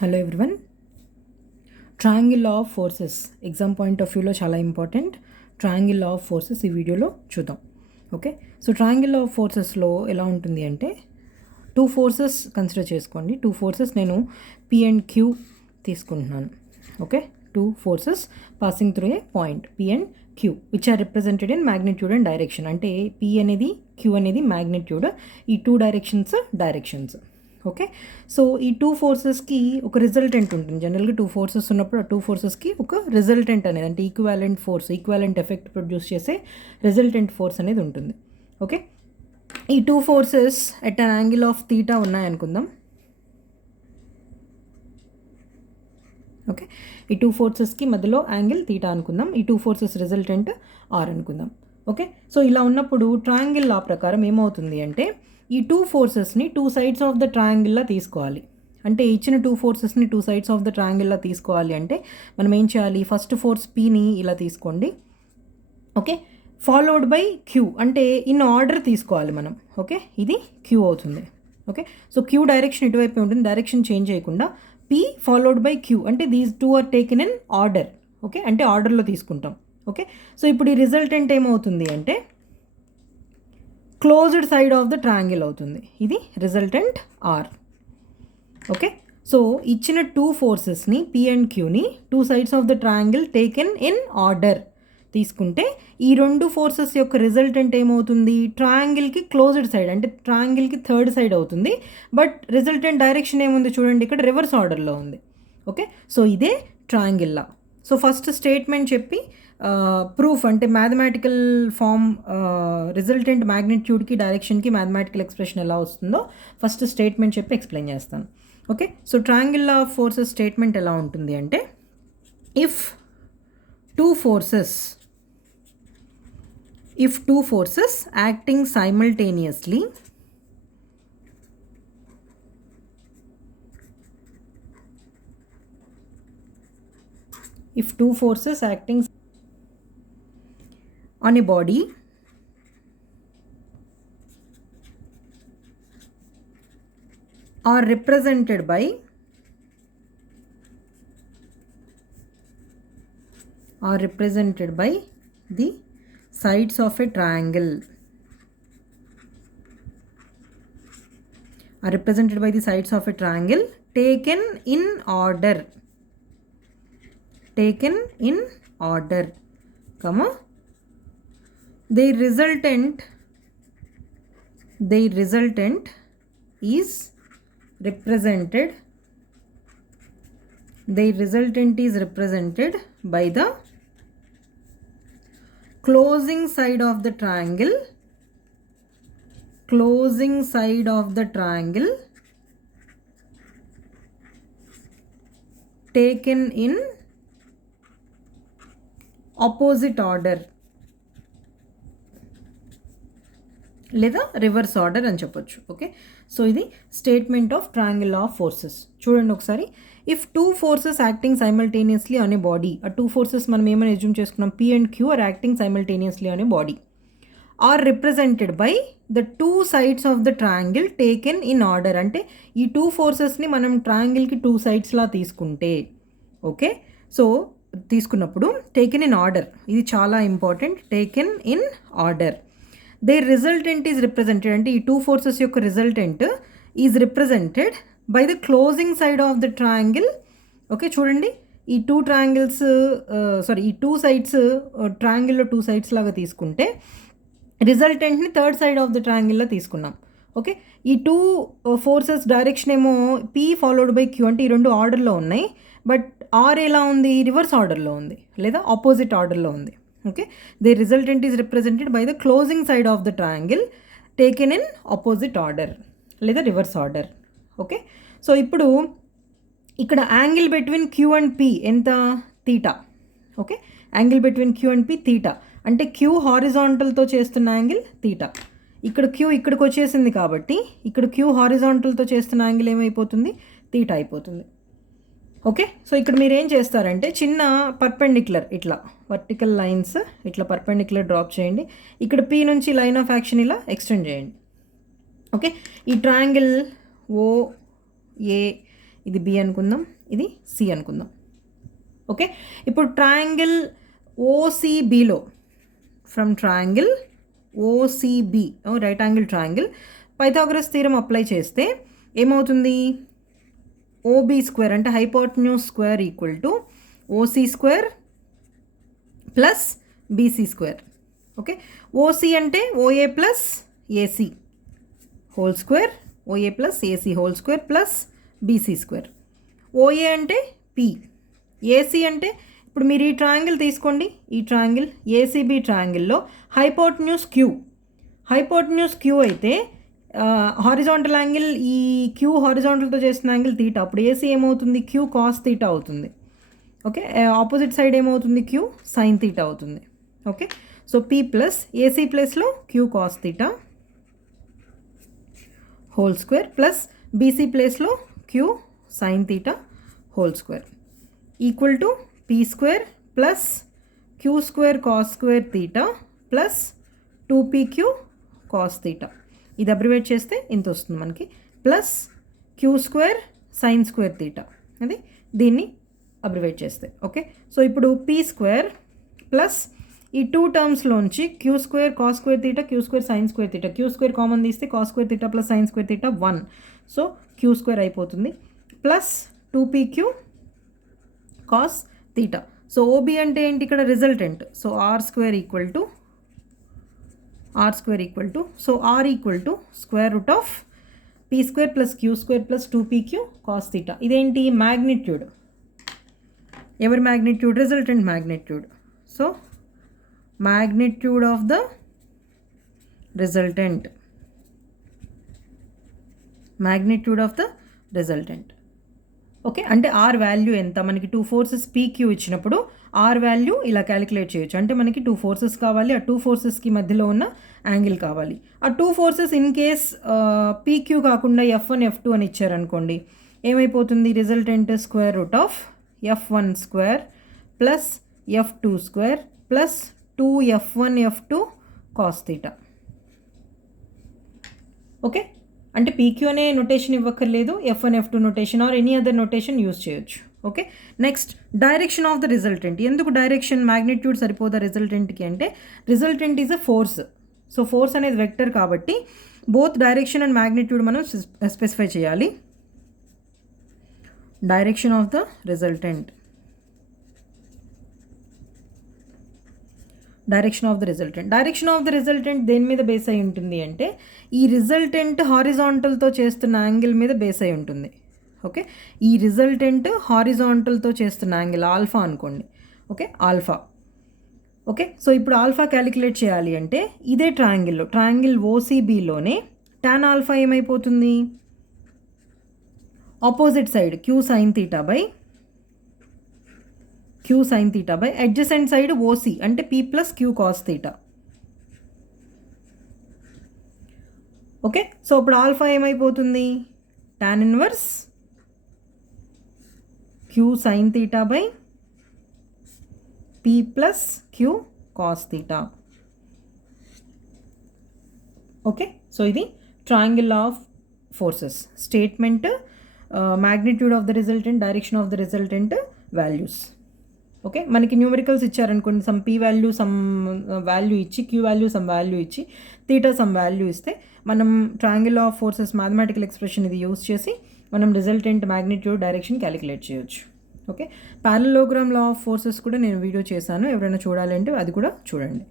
Hello everyone. Triangle law of forces exam point of వ్యూలో చాలా important. Triangle law of forces ఈ వీడియోలో చూద్దాం. Okay, so triangle law of ఫోర్సెస్లో ఎలా ఉంటుంది అంటే టూ ఫోర్సెస్ కన్సిడర్ చేసుకోండి. టూ ఫోర్సెస్ నేను పి అండ్ క్యూ తీసుకుంటున్నాను. Okay, two forces passing through a point P and Q which are represented in magnitude and direction. అంటే పి అనేది Q అనేది మ్యాగ్నిట్యూడ్, ఈ టూ డైరెక్షన్స్. ఓకే, సో ఈ two ఫోర్సెస్కి ఒక resultant ఉంటుంది. జనరల్గా టూ ఫోర్సెస్ ఉన్నప్పుడు ఆ టూ ఫోర్సెస్కి ఒక రిజల్టెంట్ అనేది, అంటే ఈక్వాలెంట్ ఎఫెక్ట్ ప్రొడ్యూస్ చేసే రిజల్టెంట్ ఫోర్స్ అనేది ఉంటుంది. ఓకే, ఈ two forces at an angle of theta ఉన్నాయనుకుందాం. ఓకే, ఈ టూ ఫోర్సెస్కి మధ్యలో యాంగిల్ థీటా అనుకుందాం. ఈ టూ ఫోర్సెస్ రిజల్టెంట్ ఆర్ అనుకుందాం. ఓకే, సో ఇలా ఉన్నప్పుడు ట్రయాంగిల్ లా ప్రకారం ఏమవుతుంది అంటే ఈ టూ ఫోర్సెస్ని టూ సైడ్స్ ఆఫ్ ద ట్రయాంగిల్లా తీసుకోవాలి. అంటే ఇచ్చిన టూ ఫోర్సెస్ని టూ సైడ్స్ ఆఫ్ ద ట్రయాంగిల్లా తీసుకోవాలి అంటే మనం ఏం చేయాలి? ఫస్ట్ ఫోర్స్ పీని ఇలా తీసుకోండి. ఓకే, ఫాలోడ్ బై క్యూ, అంటే ఇన్ ఆర్డర్ తీసుకోవాలి మనం. ఓకే, ఇది క్యూ అవుతుంది. ఓకే, సో క్యూ డైరెక్షన్ ఇటువైపు ఉంటుంది, డైరెక్షన్ చేంజ్ చేయకుండా పీ ఫాలోడ్ బై క్యూ, అంటే these two are taken in order. Okay, అంటే ఆర్డర్లో తీసుకుంటాం. ఓకే, సో ఇప్పుడు ఈ రిజల్టెంట్ ఏమవుతుంది అంటే closed side of the triangle అవుతుంది. ఇది రిజల్టెంట్ ఆర్. ఓకే, సో ఇచ్చిన టూ ఫోర్సెస్ని పి అండ్ క్యూని two sides of the triangle taken in order తీసుకుంటే ఈ రెండు ఫోర్సెస్ యొక్క రిజల్టెంట్ ఏమవుతుంది? ట్రయాంగిల్కి క్లోజ్డ్ సైడ్, అంటే ట్రయాంగిల్కి థర్డ్ సైడ్ అవుతుంది. బట్ రిజల్టెంట్ డైరెక్షన్ ఏముంది చూడండి, ఇక్కడ రివర్స్ ఆర్డర్లో ఉంది. ఓకే, సో ఇదే triangle law. So first statement చెప్పి ప్రూఫ్, అంటే మ్యాథమెటికల్ ఫామ్, రిజల్టెంట్ మ్యాగ్నిట్యూడ్కి డైరెక్షన్కి మ్యాథమెటికల్ ఎక్స్ప్రెషన్ ఎలా వస్తుందో ఫస్ట్ స్టేట్మెంట్ చెప్పి ఎక్స్ప్లెయిన్ చేస్తాను. Okay, so triangle law of forces statement ఎలా ఉంటుంది అంటే if two forces acting simultaneously on a body are represented by the sides of a triangle, taken in order, comma their resultant is represented by the closing side of the triangle taken in opposite order లేదా reverse order అని చెప్పొచ్చు. Okay, so ఇది statement of triangle law of forces. చూడండి ఒకసారి. If two forces acting simultaneously on a body, ఆ two forces మనం ఏమైనా assume చేసుకున్నాం, P and Q are acting simultaneously on a body, are represented by the two sides of the triangle taken in order. అంటే ఈ two ఫోర్సెస్ని మనం ట్రయాంగిల్కి two సైడ్స్లా తీసుకుంటే, ఓకే, సో తీసుకున్నప్పుడు టేకెన్ ఇన్ ఆర్డర్, ఇది చాలా important. Taken in order, their resultant is represented, అంటే ఈ టూ ఫోర్సెస్ యొక్క resultant is represented by the closing side of the triangle. Okay, చూడండి, ఈ టూ సైడ్స్ ట్రయాంగిల్లో టూ సైడ్స్ లాగా తీసుకుంటే రిజల్టెంట్ని థర్డ్ సైడ్ ఆఫ్ ద ట్రయాంగిల్లో తీసుకున్నాం. ఓకే, ఈ టూ ఫోర్సెస్ డైరెక్షన్ ఏమో పీ ఫాలోడ్ బై క్యూ, అంటే ఈ రెండు ఆర్డర్లో ఉన్నాయి. బట్ ఆర్ ఎలా ఉంది? రివర్స్ ఆర్డర్లో ఉంది, లేదా ఆపోజిట్ ఆర్డర్లో ఉంది. Okay, the resultant is represented by the closing side of the triangle taken in opposite order లేదా రివర్స్ ఆర్డర్. ఓకే, సో ఇప్పుడు ఇక్కడ angle between Q and P ఎంత? Theta. Okay, angle between Q and P theta, అంటే Q హారిజాంటల్తో చేస్తున్న angle theta. ఇక్కడ queue ఇక్కడికి వచ్చేసింది కాబట్టి ఇక్కడ క్యూ హారిజాంటల్తో చేస్తున్న యాంగిల్ ఏమైపోతుంది? థీటా అయిపోతుంది. ఓకే, సో ఇక్కడ మీరు ఏం చేస్తారంటే చిన్న పర్పెండిక్యులర్ ఇట్లా వర్టికల్ లైన్స్ ఇట్లా పర్పెండిక్యులర్ డ్రాప్ చేయండి. ఇక్కడ పీ నుంచి లైన్ ఆఫ్ యాక్షన్ ఇలా ఎక్స్టెండ్ చేయండి. ఓకే, ఈ ట్రయాంగిల్ ఓఏ ఇది బి అనుకుందాం, ఇది సి అనుకుందాం. ఓకే, ఇప్పుడు ట్రయాంగిల్ ఓసిబిలో from triangle OCB right angle triangle Pythagoras theorem apply చేస్తే ఏమవుతుంది? ఓబి స్క్వేర్ అంటే hypotenuse square equal to OC square plus BC square. Okay, OC అంటే OA plus AC whole square, OA plus AC whole square plus BC square. OA అంటే P, AC అంటే ఇప్పుడు మీరు ఈ triangle తీసుకోండి, ఈ ట్రయాంగిల్ ఏసీబీ ట్రయాంగిల్లో హైపోటెన్యూస్ క్యూ అయితే హారిజాంటల్ యాంగిల్ ఈ క్యూ హారిజాంటల్తో చేసిన యాంగిల్ తీటా, అప్పుడు ఏసీ ఏమవుతుంది? క్యూ కాస్ తీటా అవుతుంది. ఓకే, ఆపోజిట్ సైడ్ ఏమవుతుంది? క్యూ సైన్ తీటా అవుతుంది. Okay, so P plus AC ప్లేస్లో Q cos theta whole square plus BC ప్లేస్లో Q sine theta whole square equal to P square plus Q square cos square theta plus 2pq cos theta. ఇది abbreviate చేస్తే ఇంత వస్తుంది మనకి, plus Q square sine square theta, అది దీన్ని abbreviate చేస్తే. Okay, so ఇప్పుడు పీ స్క్వేర్ ప్లస్ ఈ 2 టర్మ్స్లోంచి Q square cos square theta, Q square sine square theta, Q square common తీస్తే cos square theta plus sine square theta 1, so Q square అయిపోతుంది plus 2pq cos theta. So OB అంటే ఏంటి ఇక్కడ? Resultant. So R square equal to so R equal to square root of P square plus Q square plus 2pq cos theta. ఇదేంటి? Magnitude. ఎవరి magnitude? Resultant magnitude. So magnitude of the resultant, okay, అంటే R value ఎంత? మనకి 2 forces PQ ఇచ్చినప్పుడు R value ఇలా calculate చేయొచ్చు. అంటే మనకి 2 ఫోర్సెస్ కావాలి, ఆ 2 ఫోర్సెస్కి మధ్యలో ఉన్న యాంగిల్ కావాలి. ఆ 2 ఫోర్సెస్ ఇన్ కేస్ పీక్యూ కాకుండా F1 F2 అని ఇచ్చారనుకోండి, ఏమైపోతుంది? Resultant square root of F1 square plus F2 square plus 2F1 F2 cos theta. Okay, అంటే పీక్యూ అనే నొటేషన్ ఇవ్వక్కర్లేదు, F1 F2 notation or any other notation use చేయొచ్చు. Okay, next direction of the resultant. ఎందుకు direction? Magnitude సరిపోదా రిజల్టెంట్కి అంటే? Resultant is a force. So force అనేది vector కాబట్టి బోత్ డైరెక్షన్ అండ్ మ్యాగ్నిట్యూడ్ మనం స్పెసిఫై చేయాలి. Direction of the resultant, direction of the resultant దేని మీద బేస్ అయి ఉంటుంది అంటే ఈ రిజల్టెంట్ హారిజాంటల్తో చేస్తున్న యాంగిల్ మీద బేస్ అయి ఉంటుంది. ఓకే, ఈ రిజల్టెంట్ హారిజాంటల్తో చేస్తున్న యాంగిల్ ఆల్ఫా అనుకోండి. Okay, alpha. ఓకే, సో ఇప్పుడు ఆల్ఫా క్యాలిక్యులేట్ చేయాలి అంటే ఇదే ట్రయాంగిల్ ఓసిబిలోనే టాన్ ఆల్ఫా ఏమైపోతుంది? Opposite side Q sine theta by adjacent side OC అంటే P plus Q cos theta. Okay, so ఇప్పుడు ఆల్ఫా ఏమైపోతుంది? Tan inverse Q sine theta by P plus Q cos theta. Okay, so ఇది triangle of forces statement, magnitude of the resultant, direction of the resultant values. Okay, మనకి numericals ఇచ్చారనుకోండి, some P value some value ఇచ్చి, queue value some value ఇచ్చి, theta some value ఇస్తే మనం triangle of forces mathematical expression ఇది use చేసి మనం resultant magnitude direction calculate చేయొచ్చు. Okay, parallelogram law of forces కూడా నేను వీడియో చేశాను, ఎవరైనా చూడాలంటే అది కూడా చూడండి.